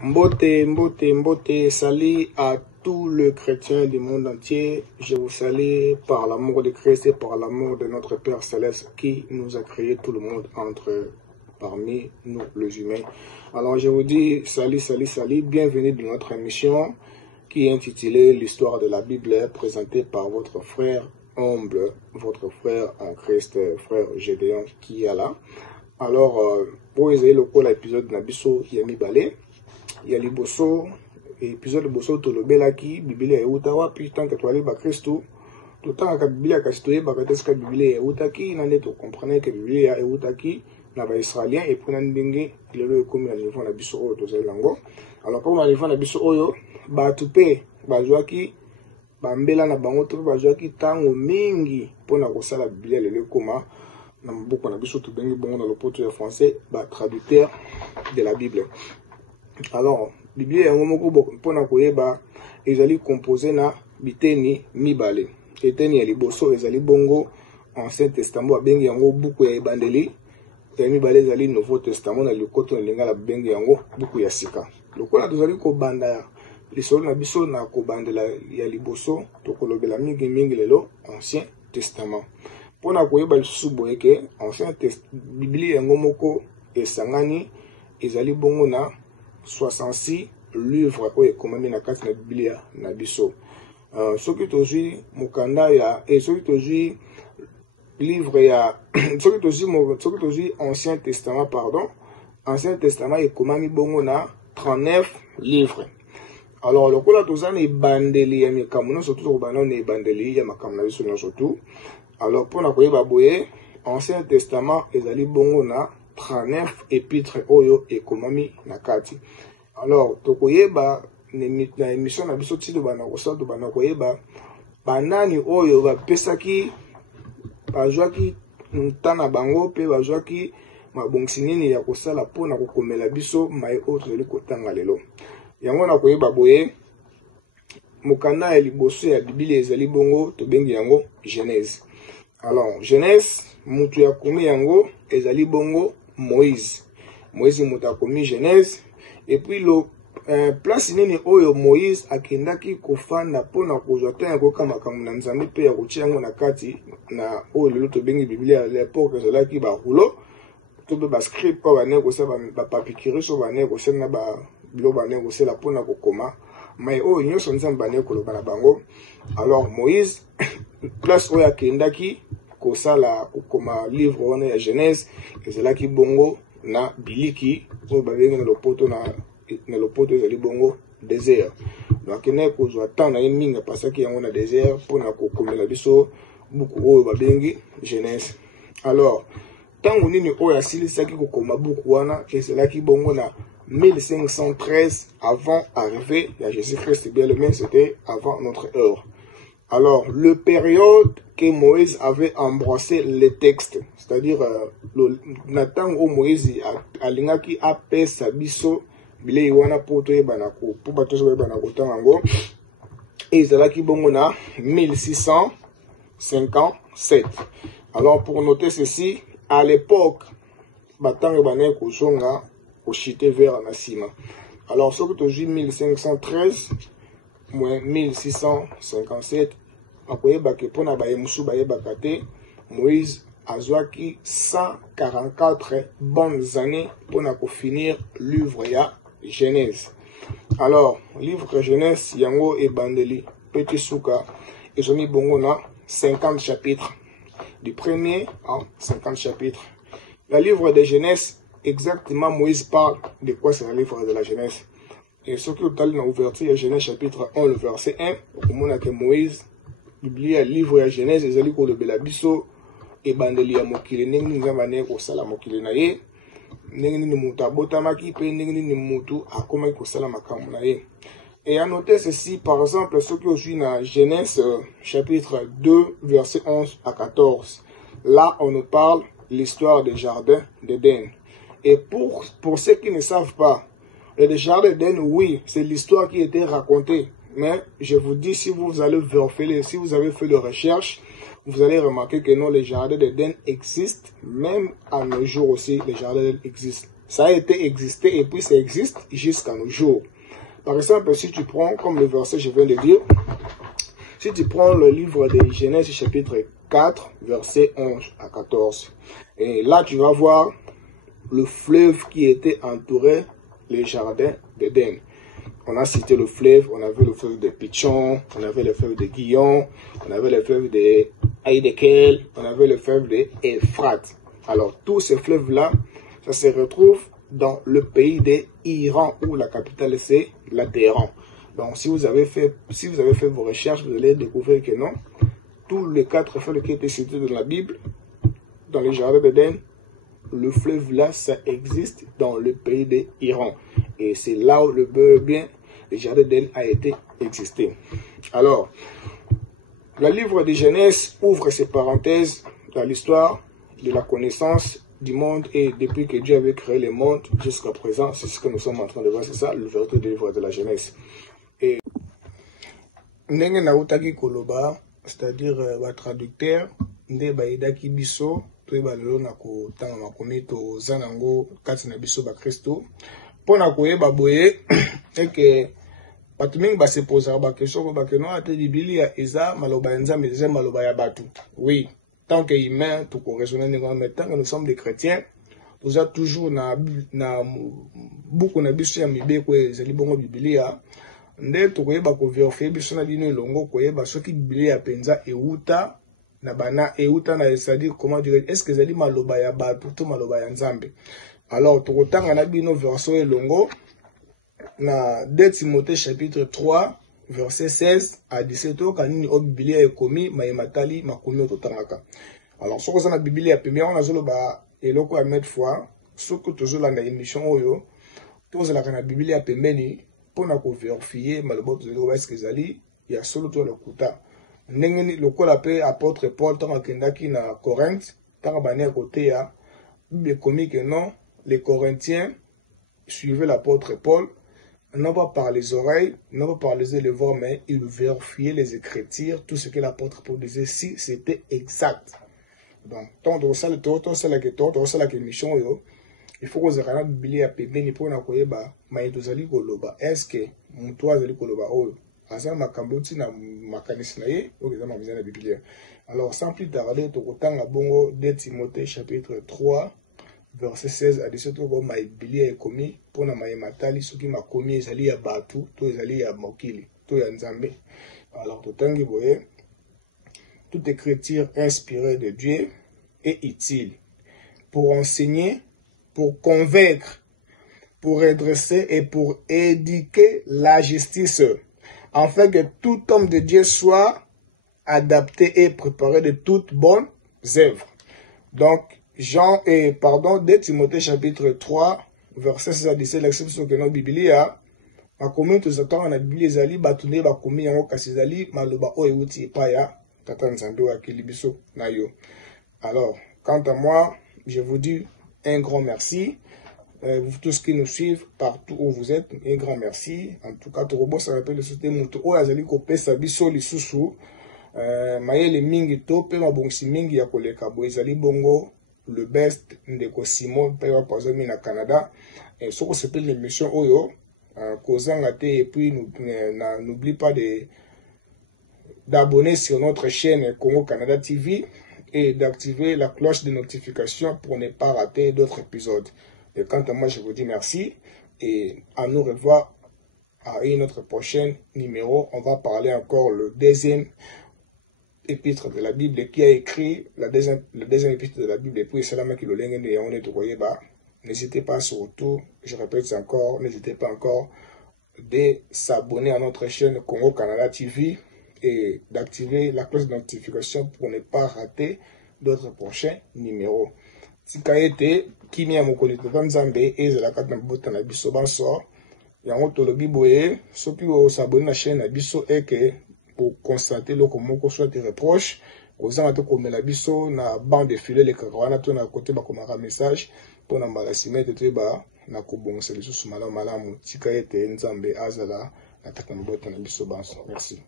Mbote, mbote, mbote, salut à tous les chrétiens du monde entier. Je vous salue par l'amour de Christ et par l'amour de notre Père Céleste qui nous a créé tout le monde parmi nous les humains. Alors je vous dis salut, salut, salut, bienvenue dans notre émission qui est intitulée l'histoire de la Bible présentée par votre frère humble, votre frère en Christ, frère Gédéon qui est là. Alors, pour essayer le coup l'épisode de Nabiso Yami Balé, il y a liboso épisode de boso to lobelaki biblia euta wapi tant que toi les ba Christo tout temps que biblia ka citoyer ba ka biblia eutaki na neto comprenez que biblia eutaki na ba israélien et puis nan ndenge lelo comme na niveau na biso oyo to zelango. Alors pour na niveau na biso oyo ba tupe ba joaki ba mbela na bango to ba joaki tango mingi pona ko sala biblia lelo koma na mboka na biso to bengi bongo na lopoto ya français ba traducteur de la Bible. Alors, Bible est un mot pour na koyeba ezali composé na biteni mibale. Eteni ya liboso ezali bongo Ancien Testament bengi yango buku ya ebandeli. Ya mibale ezali Nouveau Testament na likoto na lingala bengi yango buku ya sika. Lokola tozali ko banda ya lisolo na biso na ko bandela ya liboso to kolobela mingi lelo Ancien Testament. Pona koyeba lisusu boyeke Ancien Testament Bible yango moko esangani ezali bongo na 66 livres oyo ekomami na kati na Biblia na biso. Soki tozwi mokanda ya soki tozwi livre ya soki tozwi Ancien Testament pardon, Ancien Testament ekomami bongo na 39 livres. Alors lokola tozana ebandeli ya makambo nyonso to kobanda na ebandeli ya makambo na biso nyonso tu. Alors mpona koyeba boye Ancien Testament ezali bongo na 39 épîtres oyo ekomami na kati. Alors tokoyeba na émission na biso ti bana kosala bana koyeba banani oyo bapesaki bazwaki ntana bango pe bazwaki mabongisi nini ya kosala pona kokomela biso mai oyo tozali kotanga lelo. Yango na koyeba boye mokanda ya liboso ya Biblia ezali bongo tobengi yango Genèse. Alors Genèse mutu ya komi yango ezali bongo Moïse. Moïse mutu akomi Genèse. Et puis le place nini oyo Moïse akendaki kofanda pona kozwa tanga kokamakambo na Nzambe pe ya kotia yango na kati na oyo lelo tobengi Biblia à l'époque ezalaki ba rouleau to be ba script pa bane ko sala ba papykirus so bane ko sala ba bilo bane ko sala pona kokoma mais oyo nyonso Nzambe bane ko loba na bango. Alors Moïse place oyo akendaki kosala kokoma livre wana ya Genèse ezalaki bongo na biliki oyo babengi na lopoto ezali bongo désert. Donc ene kozwa temps na ye mingi apasaki yango na désert mpona kokomela biso buku oyo babengi Genèse. Alors ntango nini oyo asilisaki kokoma buku wana ezalaki bongo na 1513 avant arrivée de Jésus-Christ bien aimé, c'était avant notre heure. Alors, le période que Moïse avait embrassé les textes, c'est-à-dire Nathan ou Moïse a lingaki apé sabiso bile iwana poto e banako pour batoso e banako tango et zalaki bongo na 1657. Alors pour noter ceci, à l'époque batango bané ko songa ko chité vers Nassima. Alors ce que tu 1513 moins 1657 akoyeba ke pona baye musu baye bakate Moïse azwaki 144 bonnes années pona ko finir livre ya Genèse. Alors livre Genèse yango e bandeli petit souka ezomi bongo na 50 chapitres du premier à 50 chapitres. Le livre de Genèse exactement Moïse parle de quoi c'est le livre de la Genèse. Et ce que vous allez dans l'ouverture, Genèse chapitre 1, le verset 1, au moment que Moïse, Biblia, livre de Genèse, ils allaient le belabiso, et bandeli ya mokile, nengi nzamane ko sala mokile na ye, nengi ni mutu abotamaki, pe nengi ni mutu akomaki ko sala makambo na ye. Et à noter ceci, par exemple, ce que je suis dans Genèse chapitre 2, verset 11 à 14. Là, on nous parle l'histoire des jardins d'Éden. Et pour ceux qui ne savent pas, le jardin d'Éden, oui, c'est l'histoire qui était racontée. Mais je vous dis, si vous allez vérifier, si vous avez fait de recherche, vous allez remarquer que non, les jardins d'Éden existent. Même à nos jours aussi, les jardins d'Éden existent. Ça a été existé et puis ça existe jusqu'à nos jours. Par exemple, si tu prends, comme le verset je viens de dire, si tu prends le livre de Genèse chapitre 4, verset 11 à 14, et là tu vas voir le fleuve qui était entouré les jardins d'Éden. On a cité le fleuve, on avait le fleuve de Pichon, on avait le fleuve de Guillon, on avait le fleuve de Haïdekel, on avait le fleuve de Euphrate. Alors tous ces fleuves-là, ça se retrouve dans le pays d'Iran, où la capitale c'est la Téhéran. Donc si vous avez fait vos recherches, vous allez découvrir que non, tous les 4 fleuves qui étaient cités dans la Bible, dans les jardins d'Éden, le fleuve là, ça existe dans le pays d'Iran. Et c'est là où le jardin d'Éden a été existé. Alors, le livre de Genèse ouvre ses parenthèses dans l'histoire de la connaissance du monde, et depuis que Dieu avait créé le monde jusqu'à présent, c'est ce que nous sommes en train de voir, c'est ça, l'ouverture du livre de la Genèse. Et ndenge nautaki koloba, c'est-à-dire ba traducteur nde baidaki biso to balelo na ko tanga makomi to zanango kati na biso ba Kristo pona koyeba boye eke bato mingi base poser ba question ko ba ke no ate Biblia eza maloba ya Nzambe, eza maloba ya bato. Oui, tant que humain to ko raisonner ngo mais tant que nous sommes des chrétiens, nous a toujours na beaucoup na biso ya mibeko ezali bongo Biblia. Nde tokoyeba ko vérifier biso na bino elongo koyeba soki Biblia penza euta na bana euta na, c'est-à-dire comment dire, est-ce que ezali maloba ya bato to maloba ya Nzambe. Alors tokotanga na bino verso elongo na 2 Timothée chapitre 3 verset 16 à 17 kanini o Biblia ekomi mayematali makomi ototangaka. Alors soko za na Biblia pembe on azoloba eloko ya mettre fois soko tozolanda émission oyo tozolaka na Biblia pembeni pona ko vérifier maloba tozoloba est-ce que ezali ya solo to lokuta. Ndenge lokola pe apôtre Paul tant akendaki na Corinthe tant bane côté ya Bible ekomi que non, les Corinthiens suivaient l'apôtre Paul non pas par les oreilles, non pas par les yeux, les voir, mais ils vérifiaient les Écritures, tout ce que l'apôtre Paul disait, si c'était exact. Donc, tant de ça, la mission, il faut que vous ayez la Bible à pembeni pour na koyeba maïdozali koloba. Est-ce que mon toit zali koloba oh asa makamboti na makanisi na ye o keza mabizana la Bible. Alors, sans plus tarder, to kotanga bongo 2 Timothée chapitre 3 verset 16 à 17 ko ma Biblia ekomi pona mayematali soki makomi ezali ya batu to ezali ya mokili to ya Nzambe. Alors totangi boye toute écriture inspirée de Dieu est utile pour enseigner, pour convaincre, pour redresser et pour éduquer la justice, afin que tout homme de Dieu soit adapté et préparé de toutes bonnes œuvres. Donc 2 Timothée chapitre 3 verset 16 à 17 l'exception que nos Biblia makomi tozatanga na Biblia ezali batunde bakomi yango kasi ezali maloba oyo euti epai ya tata Nzambe wa kilibiso na yo. Alors quant à moi, je vous dis un grand merci. Vous tous qui nous suivent partout où vous êtes, un grand merci. En tout cas, Torobo ça rappelle le soutien moto oyo azali kopesa biso lisusu mayele mingi to pe mabongisi mingi ya koleka bo ezali bongo le best ndeko Simon pe wa pazomi na Canada. Et soko sepeli l'émission oyo kozanga te, et puis n'oublie pas d'abonner sur notre chaîne Congo Canada TV et d'activer la cloche de notification pour ne pas rater d'autres épisodes. Et quant à moi, je vous dis merci et à nous revoir à une autre prochaine numéro. On va parler encore le deuxième épître de la Bible qui a écrit le deuxième épître de la Bible, et puis c'est là qui le lenge de on est voyez bah n'hésitez pas surtout, je répète encore, n'hésitez pas encore de s'abonner à notre chaîne Congo Canada TV et d'activer la cloche de notification pour ne pas rater d'autres prochains numéros. Tikaete kimia mokoli tata Nzambe ezalaka na bota na biso banso yango tolobi boye soki o s'abonner na chaîne na biso eke pour constater le comment soit des reproches aux gens comme la biso na bande de filet les caravana to na côté ba comme un message pour na malasime te ba na ko bon c'est les sous malamu tika ete Nzambe azala na takamba bota na biso banso. Merci.